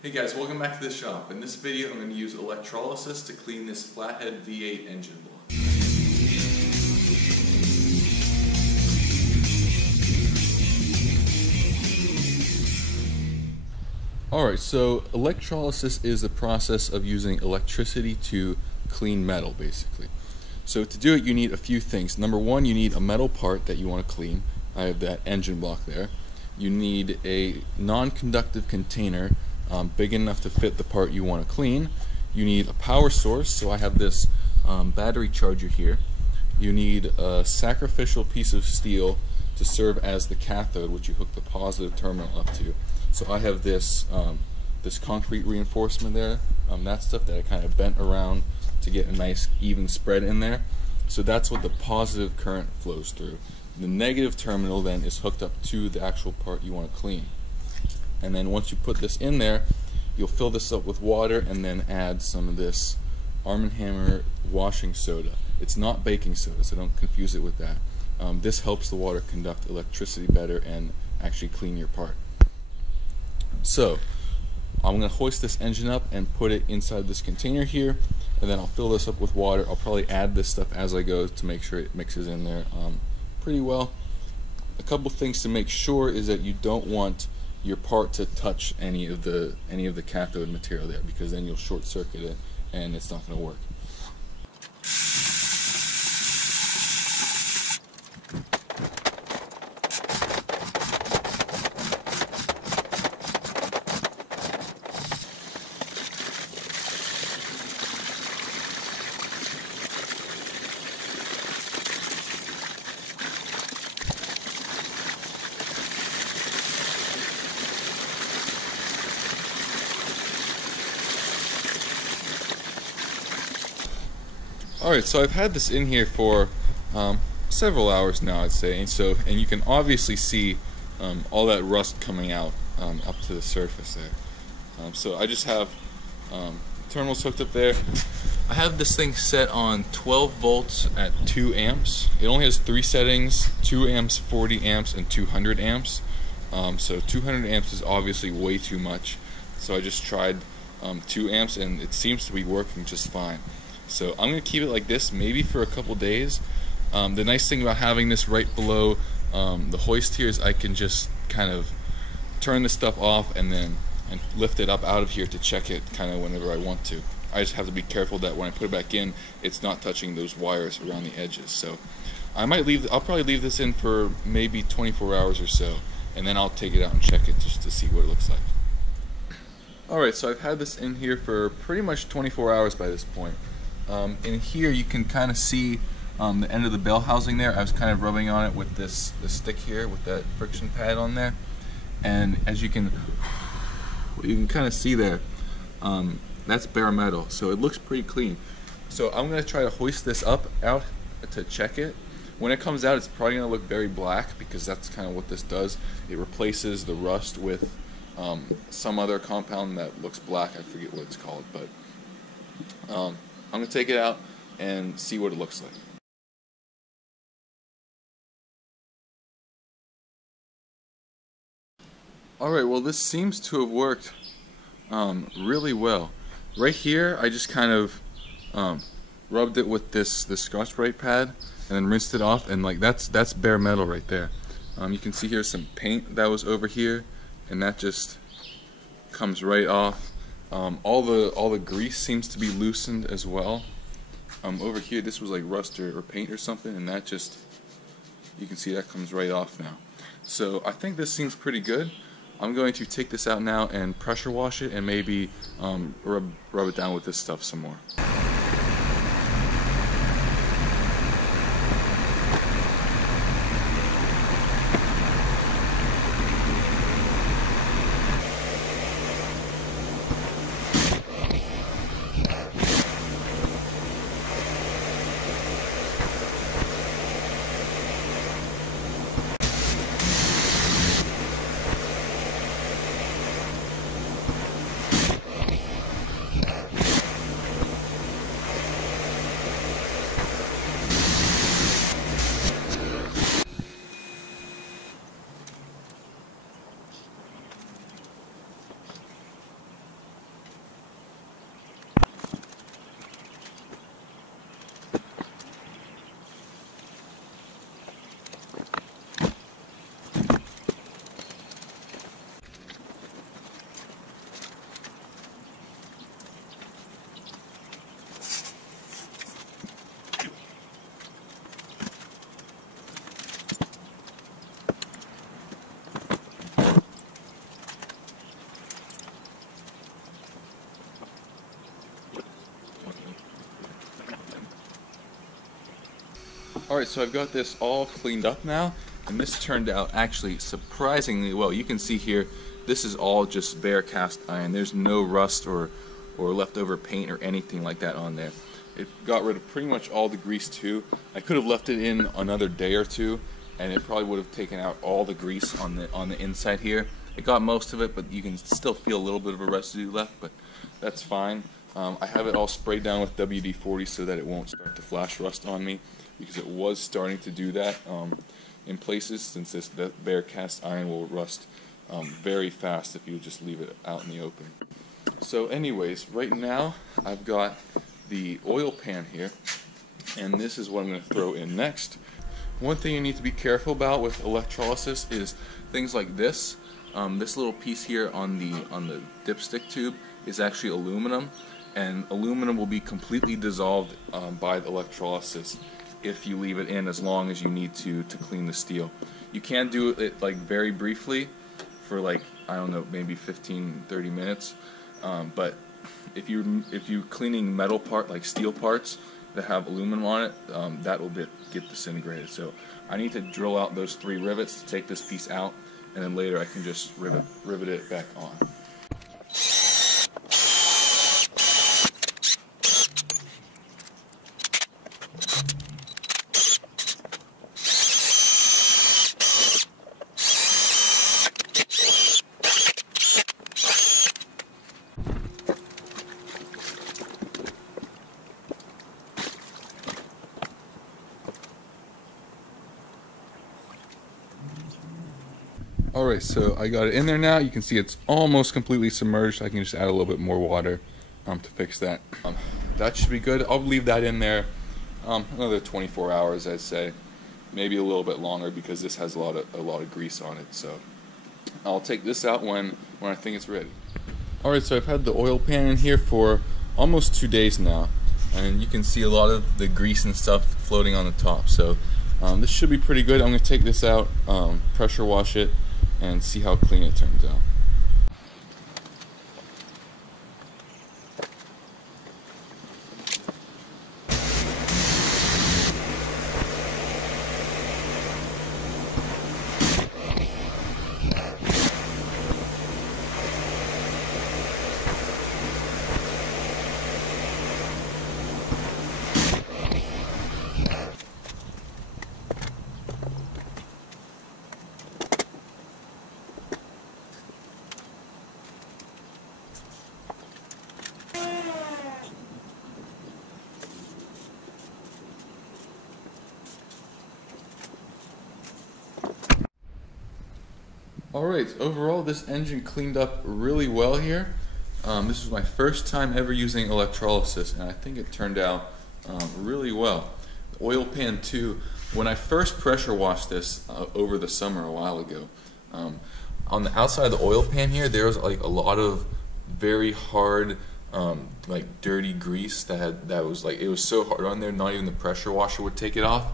Hey guys, welcome back to the shop. In this video I'm going to use electrolysis to clean this flathead V8 engine block. Alright, so electrolysis is the process of using electricity to clean metal, basically. So to do it you need a few things. Number one, you need a metal part that you want to clean. I have that engine block there. You need a non-conductive container big enough to fit the part you want to clean. You need a power source, so I have this battery charger here. You need a sacrificial piece of steel to serve as the cathode, which you hook the positive terminal up to. So I have this this concrete reinforcement there, that stuff that I kind of bent around to get a nice even spread in there. So that's what the positive current flows through. The negative terminal then is hooked up to the actual part you want to clean. And then once you put this in there, you'll fill this up with water and then add some of this Arm & Hammer washing soda. It's not baking soda, so don't confuse it with that. This helps the water conduct electricity better and actually clean your part. So I'm going to hoist this engine up and put it inside this container here, and then I'll fill this up with water. I'll probably add this stuff as I go to make sure it mixes in there pretty well. A couple things to make sure is that you don't want your part to touch any of the cathode material there, because then you'll short circuit it and it's not going to work. Alright, so I've had this in here for several hours now, I'd say, and you can obviously see all that rust coming out up to the surface there. So I just have terminals hooked up there. I have this thing set on 12 volts at 2 amps. It only has 3 settings: 2 amps, 40 amps, and 200 amps. So 200 amps is obviously way too much. So I just tried 2 amps and it seems to be working just fine. So I'm going to keep it like this maybe for a couple days. The nice thing about having this right below the hoist here is I can just kind of turn this stuff off and lift it up out of here to check it kind of whenever I want to. I just have to be careful that when I put it back in, it's not touching those wires around the edges. So I'll probably leave this in for maybe 24 hours or so, and then I'll take it out and check it just to see what it looks like. Alright, so I've had this in here for pretty much 24 hours by this point. In here you can kind of see the end of the bell housing there. I was kind of rubbing on it with this stick here with that friction pad on there, and as you can kind of see there, that's bare metal, so it looks pretty clean. So I'm going to try to hoist this out to check it. When it comes out, it's probably going to look very black, because that's kind of what this does. It replaces the rust with some other compound that looks black. I forget what it's called, but I'm going to take it out and see what it looks like. Alright, well this seems to have worked really well. Right here I just kind of rubbed it with this Scotch-Brite pad and then rinsed it off, and like that's bare metal right there. You can see here some paint that was over here, and that just comes right off. All the grease seems to be loosened as well. Over here, this was like rust or paint or something, and that just, you can see that comes right off now. So I think this seems pretty good. I'm going to take this out now and pressure wash it, and maybe rub it down with this stuff some more. Alright, so I've got this all cleaned up now, and this turned out actually surprisingly well. You can see here, this is all just bare cast iron. There's no rust or leftover paint or anything like that on there. It got rid of pretty much all the grease too. I could have left it in another day or two, and it probably would have taken out all the grease on the inside here. It got most of it, but you can still feel a little bit of a residue left, but that's fine. I have it all sprayed down with WD-40 so that it won't start to flash rust on me, because it was starting to do that in places, since this bare cast iron will rust very fast if you just leave it out in the open. So anyways, right now I've got the oil pan here, and this is what I'm going to throw in next. One thing you need to be careful about with electrolysis is things like this. This little piece here on the dipstick tube is actually aluminum, and aluminum will be completely dissolved by the electrolysis if you leave it in as long as you need to clean the steel. You can do it like very briefly for like, I don't know, maybe 15-30 minutes, but if you're cleaning metal part, like steel parts that have aluminum on it, that will get disintegrated. So I need to drill out those 3 rivets to take this piece out, and then later I can just rivet it back on. Alright, so I got it in there now. You can see it's almost completely submerged. I can just add a little bit more water to fix that. That should be good. I'll leave that in there another 24 hours, I'd say. Maybe a little bit longer, because this has a lot of grease on it. So I'll take this out when I think it's ready. Alright, so I've had the oil pan in here for almost 2 days now, and you can see a lot of the grease and stuff floating on the top. So this should be pretty good. I'm going to take this out, pressure wash it, and see how clean it turns out. Alright, overall this engine cleaned up really well here. This was my first time ever using electrolysis, and I think it turned out really well. The oil pan too, when I first pressure washed this over the summer a while ago, on the outside of the oil pan here there was like a lot of very hard like dirty grease that was like, it was so hard on there, not even the pressure washer would take it off.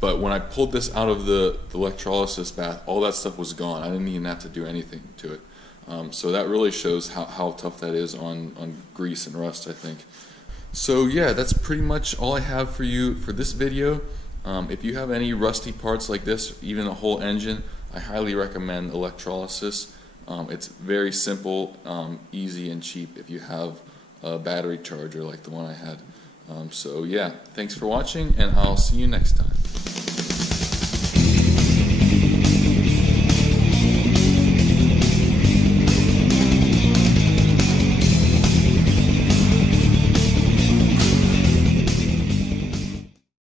But when I pulled this out of the electrolysis bath, all that stuff was gone. I didn't even have to do anything to it. So that really shows how tough that is on grease and rust, I think. So yeah, that's pretty much all I have for you for this video. If you have any rusty parts like this, even a whole engine, I highly recommend electrolysis. It's very simple, easy, and cheap if you have a battery charger like the one I had. So yeah, thanks for watching, and I'll see you next time.